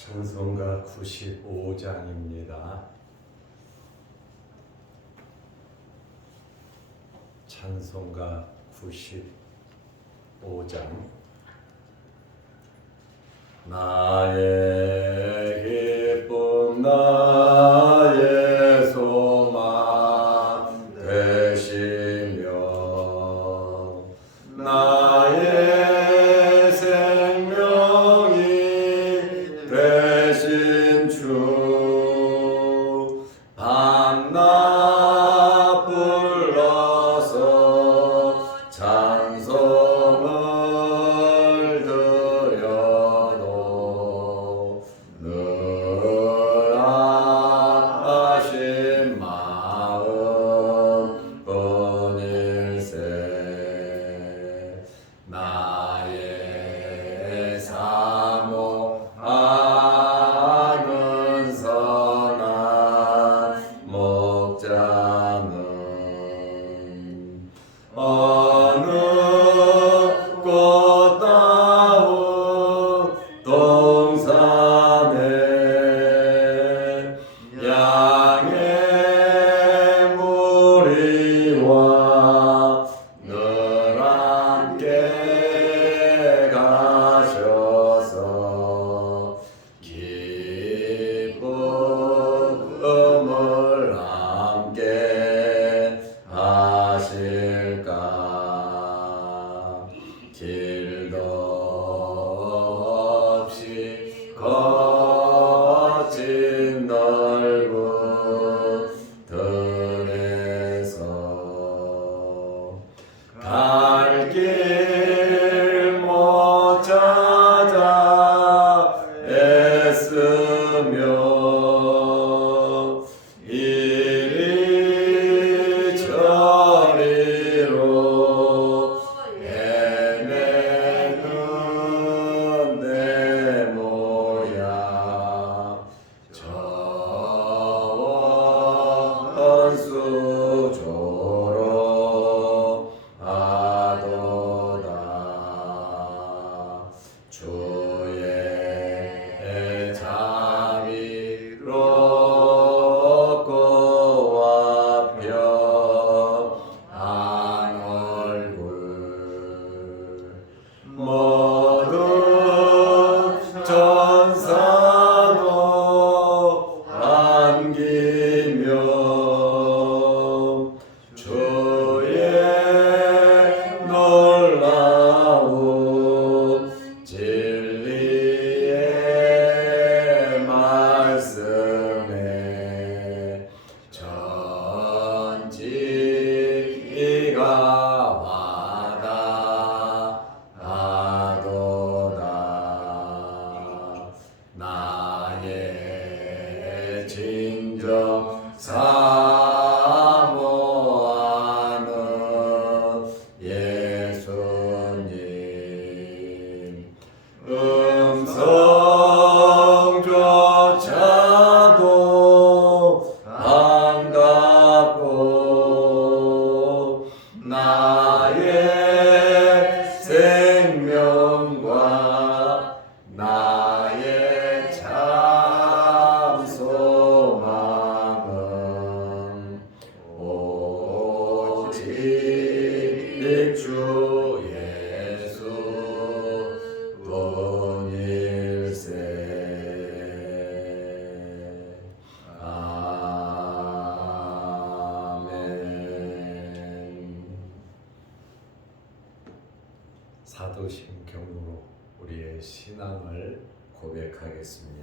찬송가 95장입니다. 찬송가 95장. 나의 기쁨 나의 소망 되시며 나의 생명이 되신 주 밤낮 불러서 찬송을 드려도 늘 아신 마음 뿐일세. 나의 사모하는 선한 목자는 어느 꽃다운 동산에 양의 무리와 늘 함께 가셔서 기쁨을 함께 하실까. 길도 없이 거친 넓은 들에서 갈 길 못 찾아 애쓰며 이리 저리로 헤매는 내 모양 저 원수조로 하도다. 주의 자비롭고 화평한 얼굴 모든 전사도 안기며 주의 놀라운 진리의 말씀에 전지가 와닿아도다. 나의 진정 사모하는 예수님 음성조차도 반갑고 나의 생명과 나의 참 소망은 오직 주 예수 뿐일세. 아멘. 사도신경으로 우리의 신앙을 고백하겠습니다.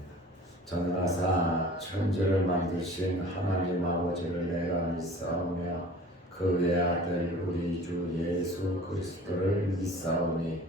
전능하사 천지를 만드신 하나님 아버지를 내가 믿사오며 그 외아들 우리 주 예수 그리스도를 믿사오니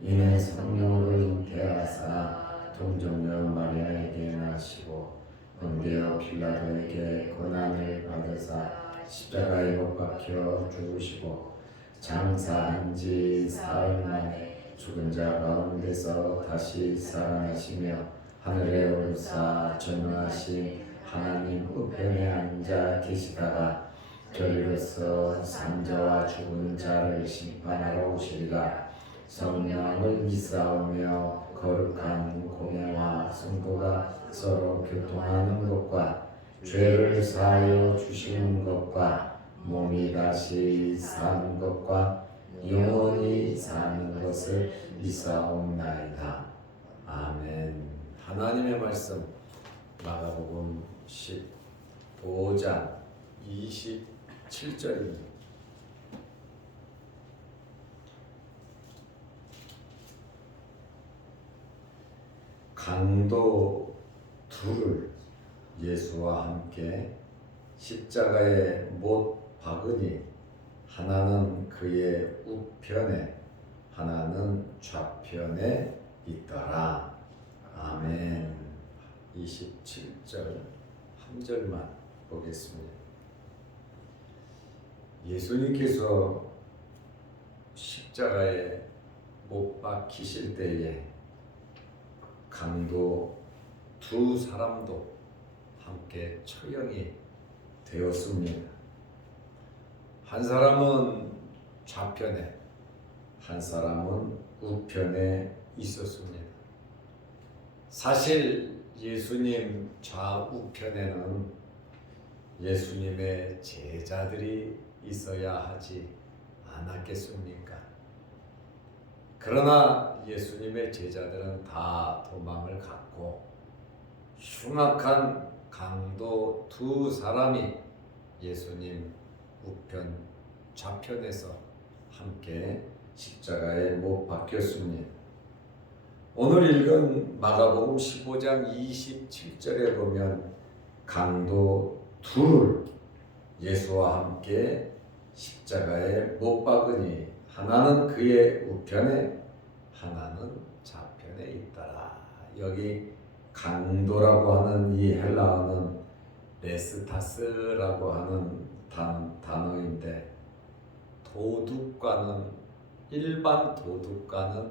이는 성령으로 잉태하사 동정녀 마리아에게 나시고 본디오 빌라도에게 고난을 받으사 십자가에 못 박혀 죽으시고 장사한 지 사흘 만에 죽은 자 가운데서 다시 살아나시며 하늘에 오르사 전능하신 하나님 우편에 앉아 계시다가 저리로서 산자와 죽은 자를 심판하러 오시리라. 성령을 믿사오며 거룩한 공예와 성도가 서로 교통하는 것과 죄를 사하여 주시는 것과 몸이 다시 사는 것과 영원히 사는 것을 믿사옵나이다. 아멘. 하나님의 말씀 마가복음 15장 27절입니다. 강도 둘을 예수와 함께 십자가에 못 박으니 하나는 그의 우편에 하나는 좌편에 있더라. 아멘. 27절 한 절만 보겠습니다. 예수님께서 십자가에 못 박히실 때에 강도 두 사람도 함께 처형이 되었습니다. 한 사람은 좌편에, 한 사람은 우편에 있었습니다. 사실 예수님 좌우편에는 예수님의 제자들이 있어야 하지 않았겠습니까? 그러나 예수님의 제자들은 다 도망을 갔고 흉악한 강도 두 사람이 예수님 우편 좌편에서 함께 십자가에 못 박혔습니다. 오늘 읽은 마가복음 15장 27절에 보면 강도 둘을 예수와 함께 십자가에 못 박으니 하나는 그의 우편에 하나는 좌편에 있더라. 여기 강도라고 하는 이 헬라어는 레스타스라고 하는 단어인데 도둑과는 일반 도둑과는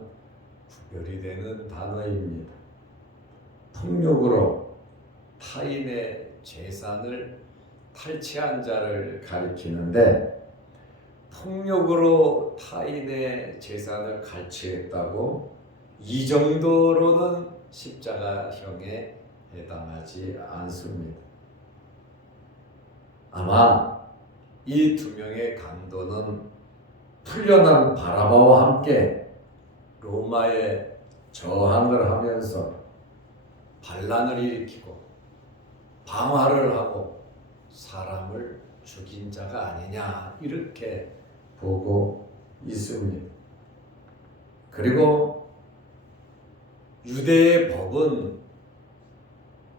구별이 되는 단어입니다. 폭력으로 타인의 재산을 탈취한 자를 가리키는데 폭력으로 타인의 재산을 갈취했다고 이 정도로는 십자가형에 해당하지 않습니다. 아마 이 두 명의 강도는 풀려난 바라바와 함께 로마에 저항을 하면서 반란을 일으키고 방화를 하고 사람을 죽인 자가 아니냐 이렇게 보고 있습니다. 그리고 유대의 법은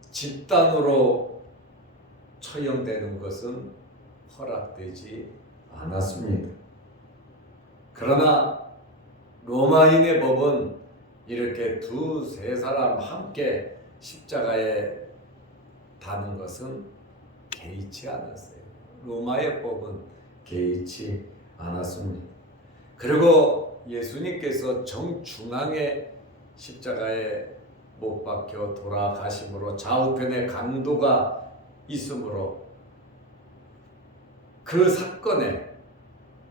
집단으로 처형되는 것은 허락되지 않았습니다. 그러나 로마인의 법은 이렇게 두세 사람 함께 십자가에 다는 것은 개의치 않았어요. 로마의 법은 개의치 않았습니다. 그리고 예수님께서 정중앙에 십자가에 못 박혀 돌아가심으로 좌우편에 강도가 있으므로 그 사건에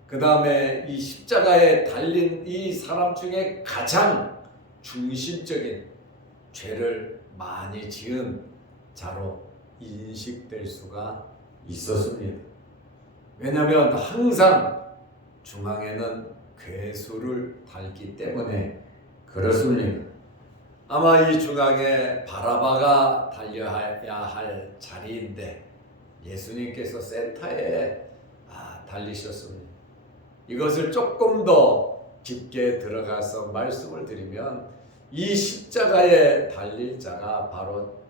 그 다음에 이 십자가에 달린 이 사람 중에 가장 중심적인 죄를 많이 지은 자로 인식될 수가 있었습니다. 왜냐하면 항상 중앙에는 괴수를 달기 때문에 그렇습니다. 아마 이 중앙에 바라바가 달려야 할 자리인데 예수님께서 센터에 달리셨습니다. 이것을 조금 더 깊게 들어가서 말씀을 드리면 이 십자가에 달릴 자가 바로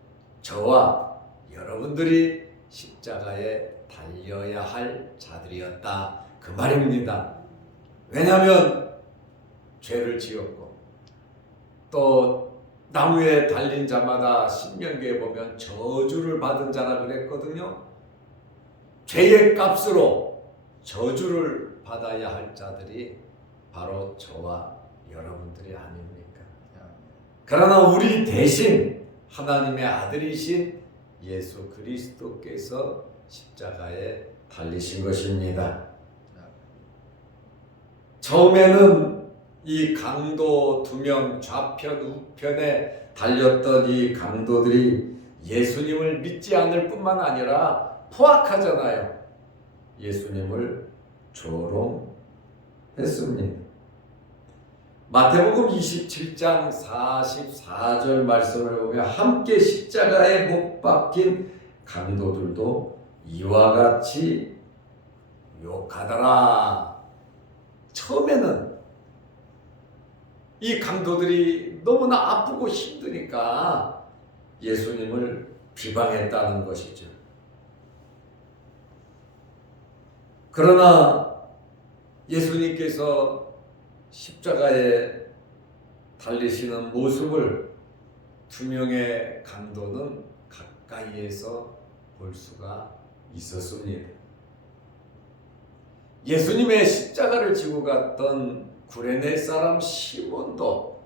저와 여러분들이 십자가에 달려야 할 자들이었다 그 말입니다. 왜냐하면 죄를 지었고 또 나무에 달린 자마다 신명기에 보면 저주를 받은 자라 그랬거든요. 죄의 값으로 저주를 받아야 할 자들이 바로 저와 여러분들이 아닙니까? 그러나 우리 대신 하나님의 아들이신 예수 그리스도께서 십자가에 달리신 것입니다. 처음에는 이 강도 2명 좌편 우편에 달렸던 이 강도들이 예수님을 믿지 않을 뿐만 아니라 포악하잖아요. 예수님을 조롱했습니다. 마태복음 27장 44절 말씀을 보면 함께 십자가에 못 박힌 강도들도 이와 같이 욕하더라. 처음에는 이 강도들이 너무나 아프고 힘드니까 예수님을 비방했다는 것이죠. 그러나 예수님께서 십자가에 달리시는 모습을 2명의 강도는 가까이에서 볼 수가 있었습니다. 예수님의 십자가를 지고 갔던 구레네 사람 시몬도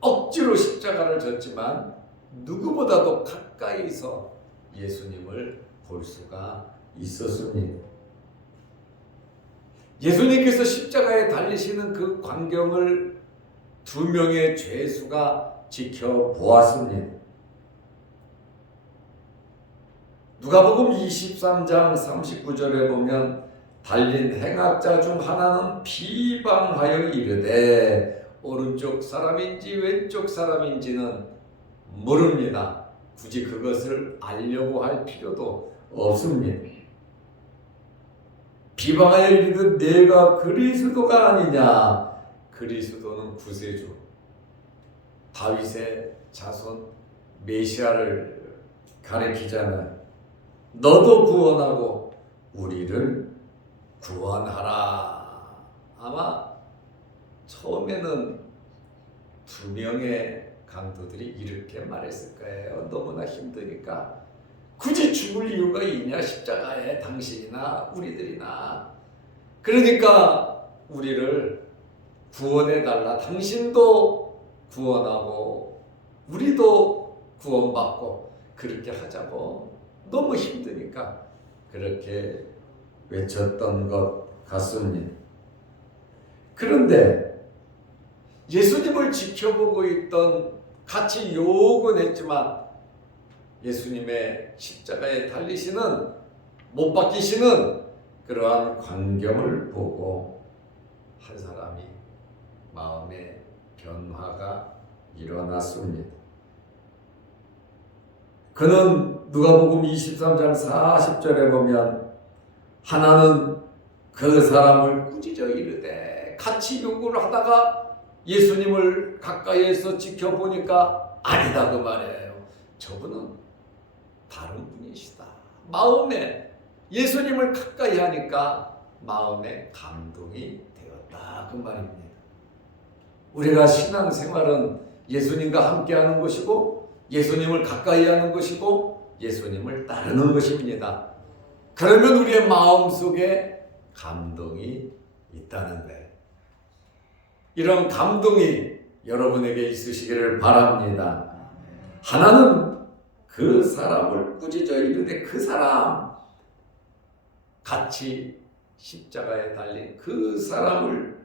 억지로 십자가를 졌지만 누구보다도 가까이서 예수님을 볼 수가 있었습니다. 예수님께서 십자가에 달리시는 그 광경을 2명의 죄수가 지켜보았습니다. 누가복음 23장 39절에 보면 달린 행악자 중 하나는 비방하여 이르되 오른쪽 사람인지 왼쪽 사람인지는 모릅니다. 굳이 그것을 알려고 할 필요도 없습니다. 비방하여 이르되 내가 그리스도가 아니냐. 그리스도는 구세주 다윗의 자손 메시아를 가리키잖아요. 너도 구원하고 우리를 구원하라. 아마 처음에는 2명의 강도들이 이렇게 말했을 거예요. 너무나 힘드니까 굳이 죽을 이유가 있냐, 십자가에 당신이나 우리들이나. 그러니까 우리를 구원해달라. 당신도 구원하고 우리도 구원받고 그렇게 하자고. 너무 힘드니까 그렇게 외쳤던 것 같습니다. 그런데 예수님을 지켜보고 있던, 같이 욕은 했지만 예수님의 십자가에 달리시는, 못 박히시는 그러한 광경을 보고 한 사람이 마음의 변화가 일어났습니다. 그는 누가복음 23장 40절에 보면 하나는 그 사람을 꾸짖어 이르되, 같이 욕을 하다가 예수님을 가까이에서 지켜보니까 아니다 그 말이에요. 저분은 다른 분이시다. 마음에, 예수님을 가까이 하니까 마음에 감동이 되었다 그 말입니다. 우리가 신앙생활은 예수님과 함께하는 것이고 예수님을 가까이 하는 것이고 예수님을 따르는 것입니다. 그러면 우리의 마음속에 감동이 있다는 거예요. 이런 감동이 여러분에게 있으시기를 바랍니다. 하나는 그 사람을 꾸짖어 이르되, 그 사람, 같이 십자가에 달린 그 사람을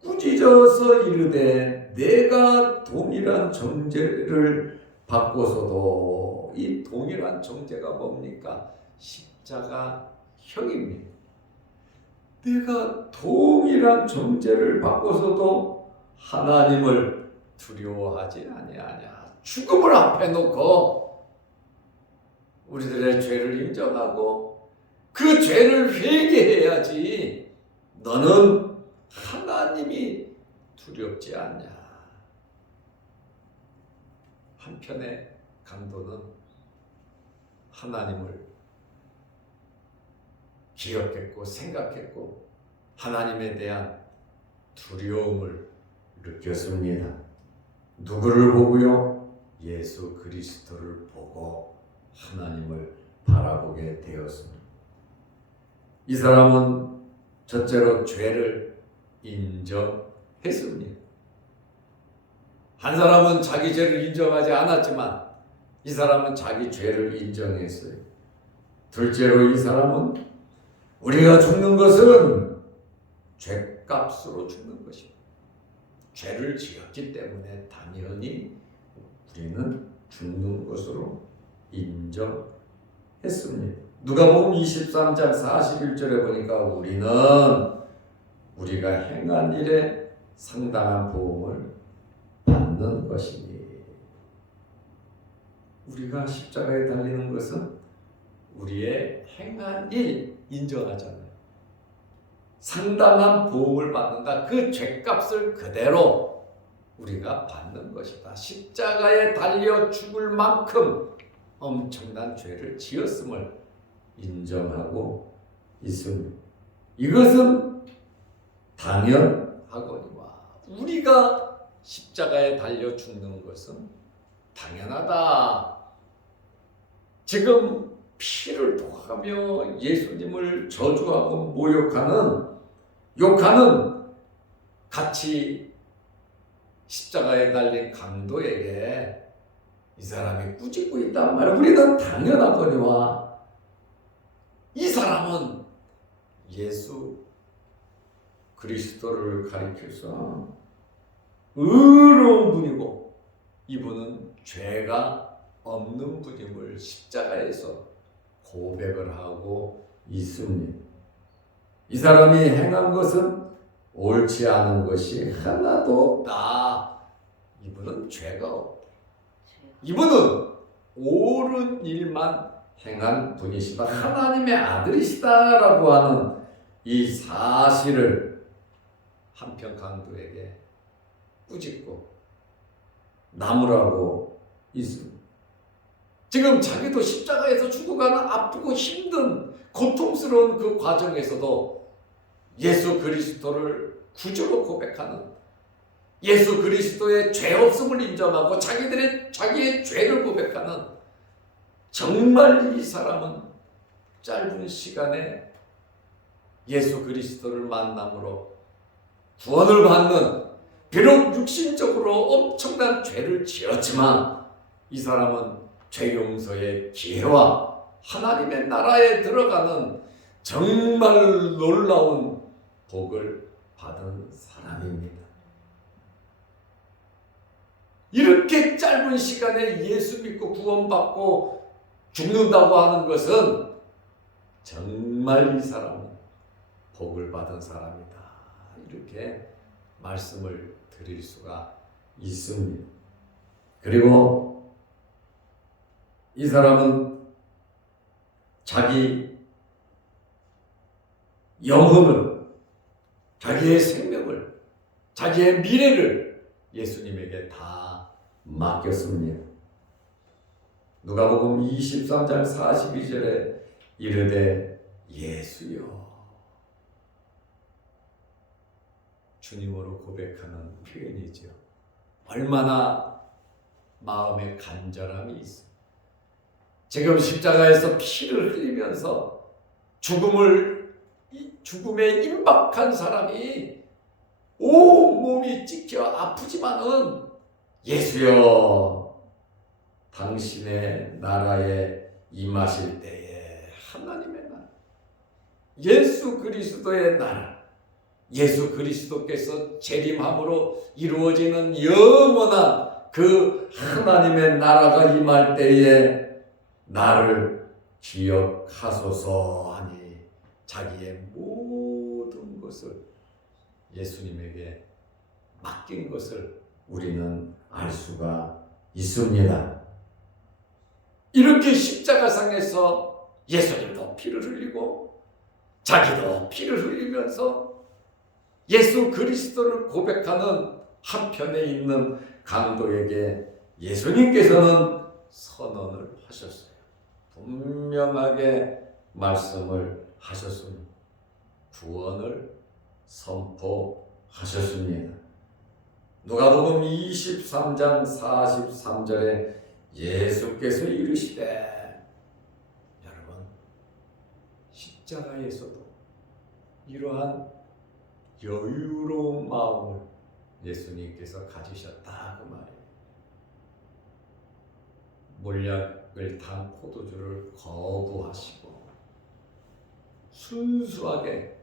꾸짖어서 이르되 내가 동일한 정죄를 받고서도, 이 동일한 정죄가 뭡니까? 십자가형입니다. 내가 동일한 정죄를 받고서도 하나님을 두려워하지 아니하냐. 죽음을 앞에 놓고 우리들의 죄를 인정하고 그 죄를 회개해야지. 너는 하나님이 두렵지 않냐. 한편의 강도는 하나님을 기억했고 생각했고 하나님에 대한 두려움을 느꼈습니다. 누구를 보고요? 예수 그리스도를 보고 하나님을 바라보게 되었습니다. 이 사람은 첫째로 죄를 인정했습니다. 한 사람은 자기 죄를 인정하지 않았지만 이 사람은 자기 죄를 인정했어요. 둘째로 이 사람은 우리가 죽는 것은 죄값으로 죽는 것입니다. 죄를 지었기 때문에 당연히 우리는 죽는 것으로 인정했습니다. 누가복음 23장 41절에 보니까 우리가 행한 일에 상당한 보응을 받는 것이니, 우리가 십자가에 달리는 것은 우리의 행한 일 인정하잖아요. 상당한 보응을 받는다. 그 죄값을 그대로 우리가 받는 것이다. 십자가에 달려 죽을 만큼 엄청난 죄를 지었음을 인정하고 있습니다. 이것은 당연하거니와 우리가 십자가에 달려 죽는 것은 당연하다. 지금 피를 토하며 예수님을 저주하고 모욕하는, 욕하는 같이 십자가에 달린 강도에게 이 사람이 꾸짖고 있단 말이야. 우리는 당연하거니와 이 사람은 예수 그리스도를 가리켜서 의로운 분이고 이분은 죄가 없는 분임을 십자가에서 고백을 하고 있습니다. 이 사람이 행한 것은 옳지 않은 것이 하나도 없다. 이분은 죄가 없다. 이분은 옳은 일만 행한 분이시다. 하나님의 아들이시다라고 하는 이 사실을 한편 강도에게 꾸짖고 나무라고 있습니다. 지금 자기도 십자가에서 죽어가는 아프고 힘든 고통스러운 그 과정에서도 예수 그리스도를 구주로 고백하는, 예수 그리스도의 죄 없음을 인정하고 자기의 죄를 고백하는, 정말 이 사람은 짧은 시간에 예수 그리스도를 만남으로 구원을 받는, 비록 육신적으로 엄청난 죄를 지었지만 이 사람은 죄 용서의 기회와 하나님의 나라에 들어가는 정말 놀라운 복을 받은 사람입니다. 이렇게 짧은 시간에 예수 믿고 구원받고 죽는다고 하는 것은 정말 이 사람은 복을 받은 사람이다. 이렇게 말씀을 드릴 수가 있습니다. 그리고 이 사람은 자기 영혼을, 자기의 생명을, 자기의 미래를 예수님에게 다 맡겼습니다. 누가복음 23장 42절에 이르되 예수여, 주님으로 고백하는 표현이죠. 얼마나 마음에 간절함이 있습니다. 지금 십자가에서 피를 흘리면서 죽음에 임박한 사람이 온몸이 찢겨 아프지만은 예수여, 당신의 나라에 임하실 때에 하나님의 나라, 예수 그리스도의 나라, 예수 그리스도께서 재림함으로 이루어지는 영원한 그 하나님의 나라가 임할 때에 나를 기억하소서 하니 자기의 모든 것을 예수님에게 맡긴 것을 우리는 알 수가 있습니다. 이렇게 십자가상에서 예수님도 피를 흘리고 자기도 피를 흘리면서 예수 그리스도를 고백하는 한편에 있는 강도에게 예수님께서는 선언을 하셨어요. 분명하게 말씀을 하셨습니다. 구원을 선포하셨습니다. 누가복음 23장 43절에 예수께서 이르시되, 여러분, 십자가에서도 이러한 여유로운 마음을 예수님께서 가지셨다 그 말이에요. 몰약을 탄 포도주를 거부하시고 순수하게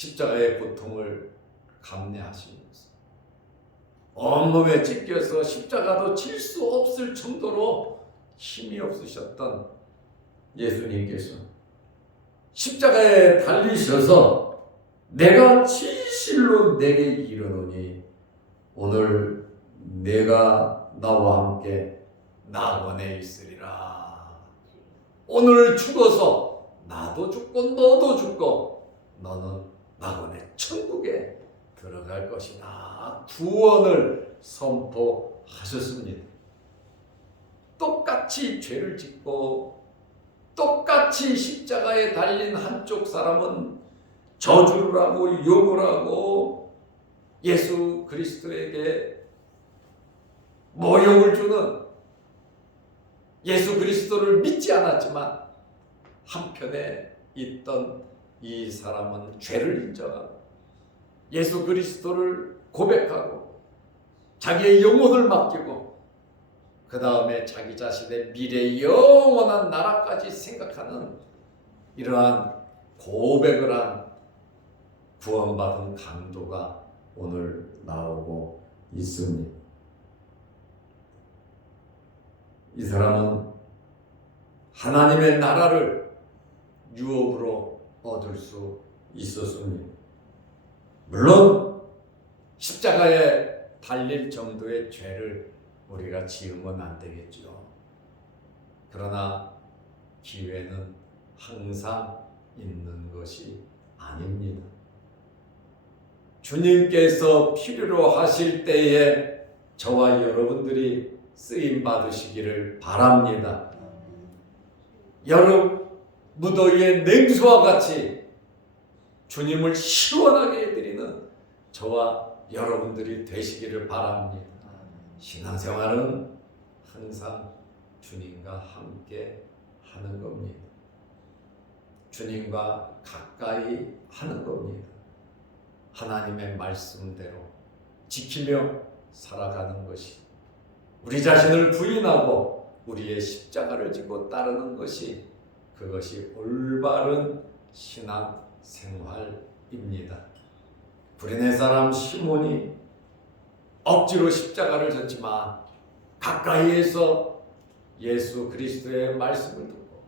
십자가의 고통을 감내하시면서 온몸에 찢겨서 십자가도 칠 수 없을 정도로 힘이 없으셨던 예수님께서 십자가에 달리셔서 내가 진실로 내게 이르노니 오늘 내가 나와 함께 낙원에 있으리라. 오늘 죽어서 나도 죽고 너도 죽고 너는 낙원의 천국에 들어갈 것이다. 구원을 선포하셨습니다. 똑같이 죄를 짓고 똑같이 십자가에 달린 한쪽 사람은 저주를 하고 욕을 하고 예수 그리스도에게 모욕을 주는, 예수 그리스도를 믿지 않았지만 한편에 있던 이 사람은 죄를 인정하고 예수 그리스도를 고백하고 자기의 영혼을 맡기고 그 다음에 자기 자신의 미래 영원한 나라까지 생각하는 이러한 고백을 한 구원받은 강도가 오늘 나오고 있습니다. 이 사람은 하나님의 나라를 유업으로 얻을 수 있었습니다. 물론 십자가에 달릴 정도의 죄를 우리가 지으면 안 되겠죠. 그러나 기회는 항상 있는 것이 아닙니다. 주님께서 필요로 하실 때에 저와 여러분들이 쓰임 받으시기를 바랍니다. 여름 무더위의 냉수와 같이 주님을 시원하게 해드리는 저와 여러분들이 되시기를 바랍니다. 신앙생활은 항상 주님과 함께 하는 겁니다. 주님과 가까이 하는 겁니다. 하나님의 말씀대로 지키며 살아가는 것이, 우리 자신을 부인하고 우리의 십자가를 지고 따르는 것이, 그것이 올바른 신앙 생활입니다. 구레네 사람 시몬이 억지로 십자가를 졌지만 가까이에서 예수 그리스도의 말씀을 듣고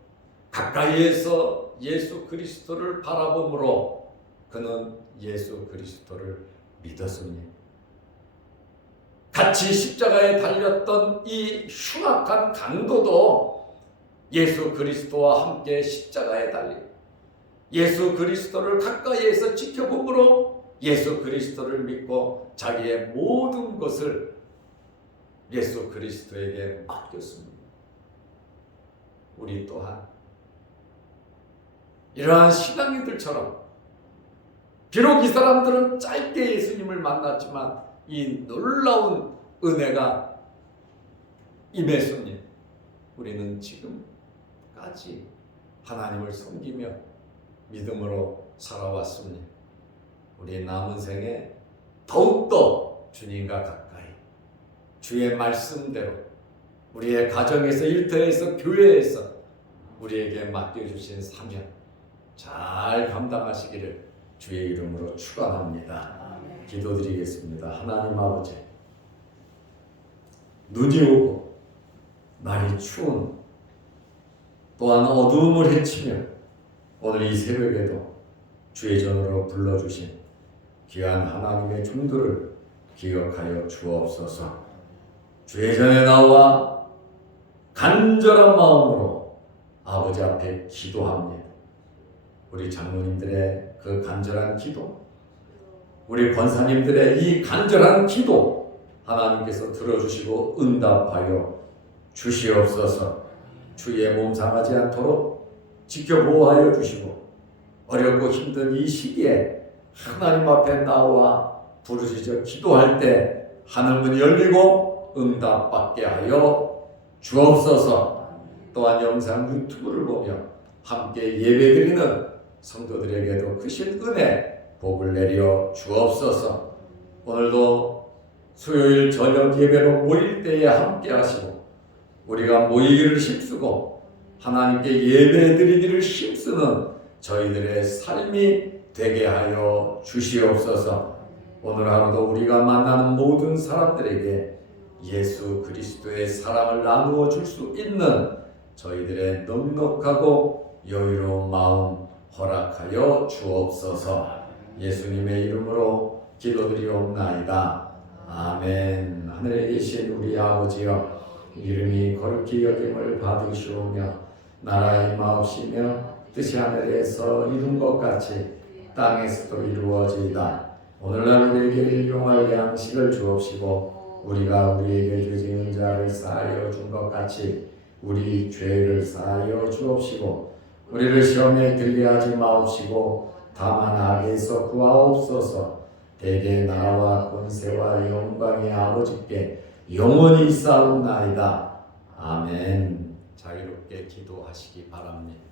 가까이에서 예수 그리스도를 바라봄으로 그는 예수 그리스도를 믿었습니다. 같이 십자가에 달렸던 이 흉악한 강도도 예수 그리스도와 함께 십자가에 달리 예수 그리스도를 가까이에서 지켜봄으로 예수 그리스도를 믿고 자기의 모든 것을 예수 그리스도에게 맡겼습니다. 우리 또한 이러한 신앙인들처럼 비록 이 사람들은 짧게 예수님을 만났지만 이 놀라운 은혜가 임했습니다. 우리는 지금까지 하나님을 섬기며 믿음으로 살아왔습니다. 우리의 남은 생에 더욱더 주님과 가까이 주의 말씀대로 우리의 가정에서, 일터에서, 교회에서 우리에게 맡겨주신 사명 잘 감당하시기를 주의 이름으로 축원합니다. 기도드리겠습니다. 하나님 아버지, 눈이 오고 날이 추운, 또한 어두움을 헤치며 오늘 이 새벽에도 주의 전으로 불러주신 귀한 하나님의 종들을 기억하여 주옵소서. 주의 전에 나와 간절한 마음으로 아버지 앞에 기도합니다. 우리 장로님들의 그 간절한 기도, 우리 권사님들의 이 간절한 기도 하나님께서 들어주시고 응답하여 주시옵소서. 주의 몸 상하지 않도록 지켜보호하여 주시고 어렵고 힘든 이 시기에 하나님 앞에 나와 부르짖어 기도할 때 하늘문이 열리고 응답받게 하여 주옵소서. 또한 영상 유튜브를 보며 함께 예배드리는 성도들에게도 크신 은혜 복을 내려 주옵소서. 오늘도 수요일 저녁 예배로 모일 때에 함께 하시고 우리가 모이기를 힘쓰고 하나님께 예배드리기를 힘쓰는 저희들의 삶이 되게 하여 주시옵소서. 오늘 하루도 우리가 만나는 모든 사람들에게 예수 그리스도의 사랑을 나누어 줄 수 있는 저희들의 넉넉하고 여유로운 마음 허락하여 주옵소서. 예수님의 이름으로 기도드리옵나이다. 아멘. 하늘에 계신 우리 아버지여, 이름이 거룩히 여김을 받으시오며 나라의 임하옵시며 뜻이 하늘에서 이룬 것 같이 땅에서도 이루어지이다. 오늘날 우리에게 일용할 양식을 주옵시고 우리가 우리에게 죄 지은 자를 사하여 준 것 같이 우리 죄를 사하여 주옵시고 우리를 시험에 들게 하지 마옵시고 다만 악에서 구하옵소서. 대개 나라와 권세와 영광의 아버지께 영원히 있사옵나이다. 아멘. 자유롭게 기도하시기 바랍니다.